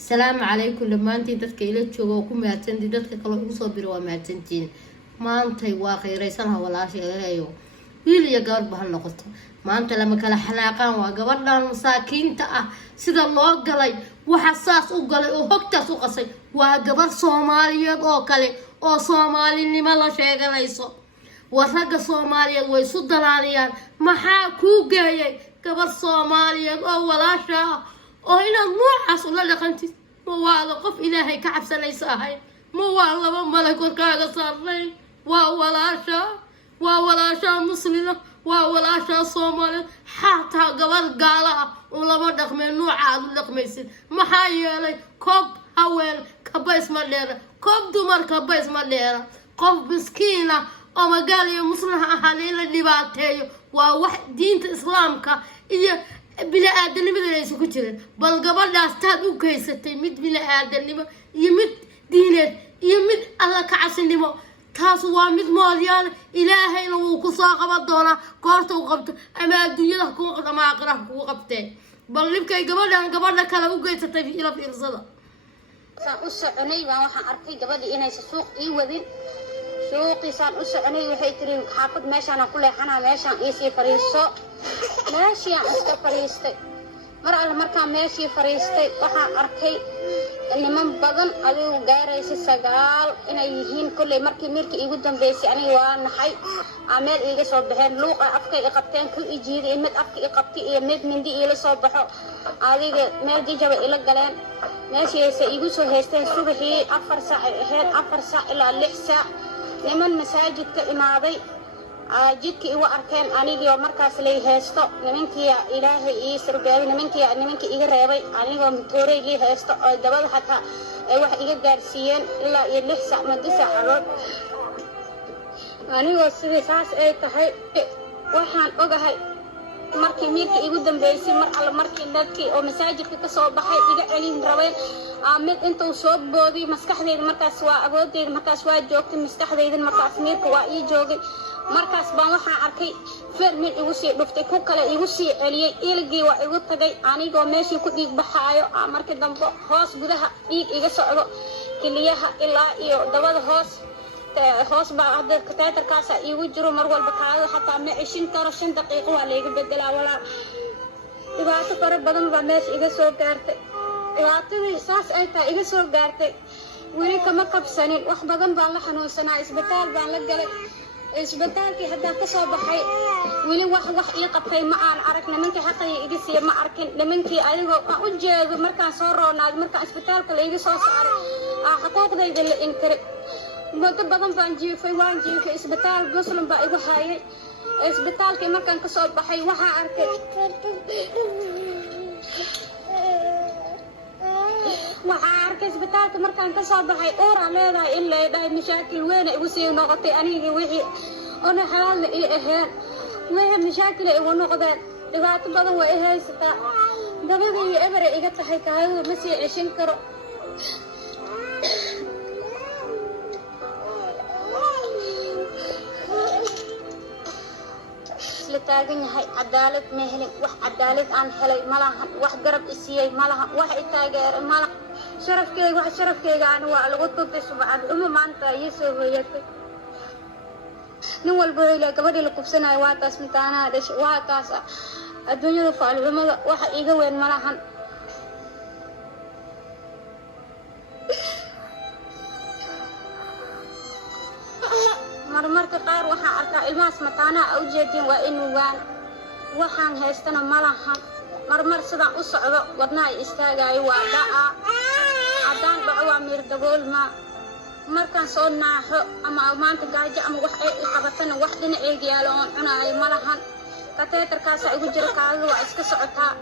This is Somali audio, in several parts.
السلام عليكم لما أنتي دتك إلى تشوفوا معتندي دتك كلو يوصل بروا معتندين ما أنتي واقعي رئيسها ولا شيء أيوه ويلي يقرب بهالنقطة ما أنت لما كلا حناقان وقبلنا المساكين تأ سيد الله قلي وحساس وقلي وهكتس وقصي وقبل صوماليا وقلي أو صومالي اللي ما لا شيء قليصو ورقة صوماليا ويصد عليا ما حاكو جاي قبل صوماليا أو ولا شيء oo inaad noocaas ula dhaqantid ma waa qof ilaahay ka cabsanaysa ahay ma waa laba malakood kaaga saarnay waa walaasha muslima waa walaasha Soomaali xataa gabadh gaala ah oo laba dhaqmeen noocaad u dhaqmaysid maxaa yeelay koob haween kabays ma dheera koob dumar kabays ma dheera qof miskiina oo magaaliyo muslimaha ahaan la dhibaateeyo waa wax diinta islaamka iyo بلا آدم بدنا يسوق جرين بل قبل داستاد وكيستي مد بلا آدم يمد دينه يمد الله كعسني ما تاسوا مد ماليان إلهي لو كساق بدونا قارت وقبت أما الدنيا كون قد ما أقرأ وقبته بل لبكي قبل كلا وكيستي في إلى في الصلاة. أسعني وأنا أركي قبل إني سوق وذين سوقي صار أسعني وحيترين حافظ ماشي أنا كل حنا ماشي إيسي فريسو ماشي أسكت فريستي مرة ماشي فريستي وحنا أركي إن من بدن أدو جاريس السجال إن يهين كل مركي يقدم بيسي أنا وأنا حي عمل إيجي صبحين لوق أفكي إقبتين كل إجيد إمد أفكي إقبتي إمد من دي إلى صبحه هذه ما دي جاب إلى الجلان ماشي سيجوا هستين صبحي أفر ساعة إلى 6 ساعة لمن مساجد كإماضي جدك إيوا أركان أنيجي ومركز لي هستو نمنك يا إلهي يسر جاي نمنك إيجا ريبي أنيجي متوري لي هستو دبل حتى واحد إيجا جارسيان إلا يلحسع مدسع عرض أنيجي وسيدي ساس أي تهي وحان أوجهي markii miirka igu dambeysay mar alla markii dadkii oo masaajidka ka soo baxay iga celin rabeen mid inta uu soo boodiy maskaxdayda markaas waa awoodayda markaas waa joogtay maskaxdayda markaas miirka waa ii joogay markaas baan waxaan arkay fermin igu sii dhuftay ku kale igu sii celiyay ilgii waa igu tagay anigoo meeshii ku dhiig baxaayo markii dambe hoos gudaha dhiig iga socdo kiliyaha ilaa iyo dabada hoos baa hadda kateetarkaas igu jiro mar walba kaado xataa ma 5 daqiiqo waa la iga bedelaa walaa dhibaato fara badan baa meesha iga soo gaartay dhibaatadii saas ay tahay iga soo gaartay weli kama qabsanin wax badan baan la xanuunsanaa isbitaal baan la galay isbitaalkii hadda ka soo baxay weli wax ii qabtay ma aan arag nimankii xaqay iga sii ma arkin nimankii ayagoo aan u jeedo markaan soo roonaad markaan isbitaalka la iga soo saaray xuquuqdayda la inkiray muddo badan baan jiifay isbitaal muslim baa igu hayay isbitaalkii markaan ka soo baxay waxaan arkay isbitaalka markaan ka soo baxay uura leedahay in la dhahay mashaakil weyn igu sii noqotay anigii wixii ona xaalna ii ahayn wixii mashaakil igu noqdeen dhibaato badan way haysataa dabadii eber iga tahay kaayada ma sii ceshin karo taagan yahay cadaalad ma helin wax cadaalad aan helay malahan wax garab isiyay malahan wax taageeray malahan sharafkeyga aan waa lagu tuntay subcad maanta iyo soo hoyatay nin walba ilaa gabadhii la kubsanayo waa taas mitaanaha dhashay waa taas adduunyada faalxumada wax iga weyn malahan marmarka qaar waxaan arkaa ilmahaas mataanaha u jeedin waa inuu waan waxaan haystana malahan marmar sidaan u socdo wadnaha istaagayo waa dhaca haddaan dhaco waa miir daboolma markaan soo naaxo ama maanta gaajo ama wax ay qabatana wax dhinaceyga yaalo oon cunaayo malahan kateetarkaasa igu jira kaadada waa iska socotaa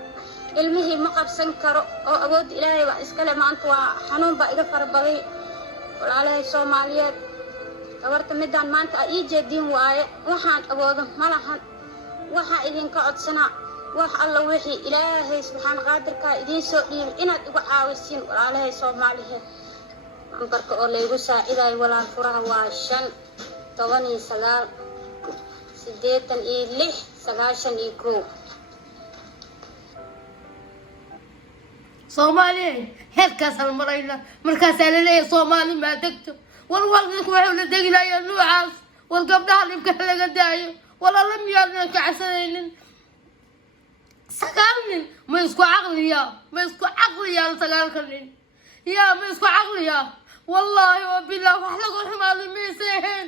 ilmihii ma qabsan karo oo awood ilaahay baa iskale maanta waa xanuun baa iga farabaday walaalahay Soomaaliyeed gabarta midaan maanta ii jeedin waaye waxaan awoodo malahan waxa idinka codsanaa wax alla wixii ilaahay subxaan qaadirka idin soo dhiibay inaad igu caawisiin walaalahay Soomaaliyeed ambarka oo la igu saaciday walaal furaha waa 5 19 86 91 Soomaaliya heerkaas aan marayna markaas aan leeyahay Soomaali ma degto walwalku wuxuu la degilayaa nuucaas wal gabdhaha libka laga daayo wala lam yaadna ka casanaynin سكالني ما يسكو عقليا ما يسكو عقليا سكالكني يا ما يسكو عقليا والله وبالله وحلقوا حمالي ميسين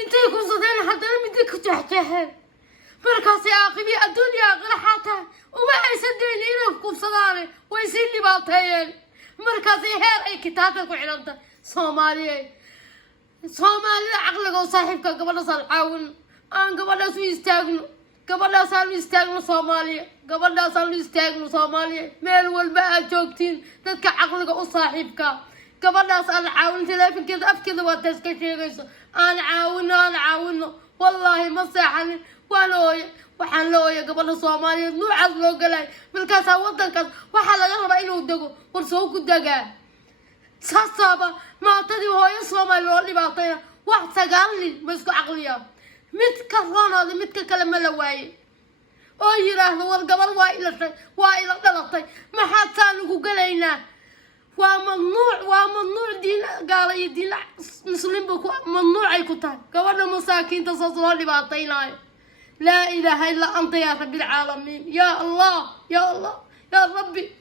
انت يكون صدين حتى انا بدك تحتهن مركز يا اخي الدنيا غير حاتها وما يصدقني ينفكوا بصداري ويسير لي باطين مركز هير اي كتابك وعلمته صومالي عقلك وصاحبك قبل صار عاون ان قبل سوي يستاغنوا قبل صار يستاغنوا صومالي قبل صار يستاغنوا صومالي ميل والباء جوجتين تدك عقلك وصاحبك قبل صار عاون تلافن كذا افكذا وتسكتي انا عاون والله ما صاحني waxaan looyay gabadha Soomaaliyeed nuucaas loo galay markaas wadankaas waxa laga rabaa inuu dago war soo ku dagaa saasaba maatadii hooyo Soomaali loo dhibaatay wax sagaalin ma isku aqliya mid ka roonada mid ka kale ma la waayay oo yiraahdo war gabadh waa ila dhalatay maxaa taan ugu galaynaa waa mamnuuc diin gaala iyo diin muslim buu mamnuuc ay ku tahay gabadha masaakiinta saas loo dhibaataynayo لا إله إلا أنت يا رب العالمين يا الله يا ربي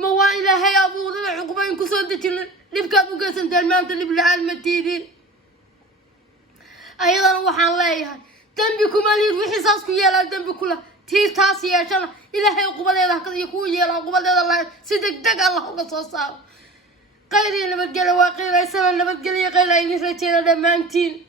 ما هو إله يا أبو ذي عقبين كسودة نبكى أبو قاسم تلمان تلب العالم التيدين أيضا وحان الله دنبكم أليد وحساسكم يا لا دنبكم تي تاسي يا شلا إله يقبل يا الله يكون يا الله قبل يا الله صدق دق الله قصصا غيري نبتقل واقيل يسمى نبتقل يقيل إني رتينا دمانتين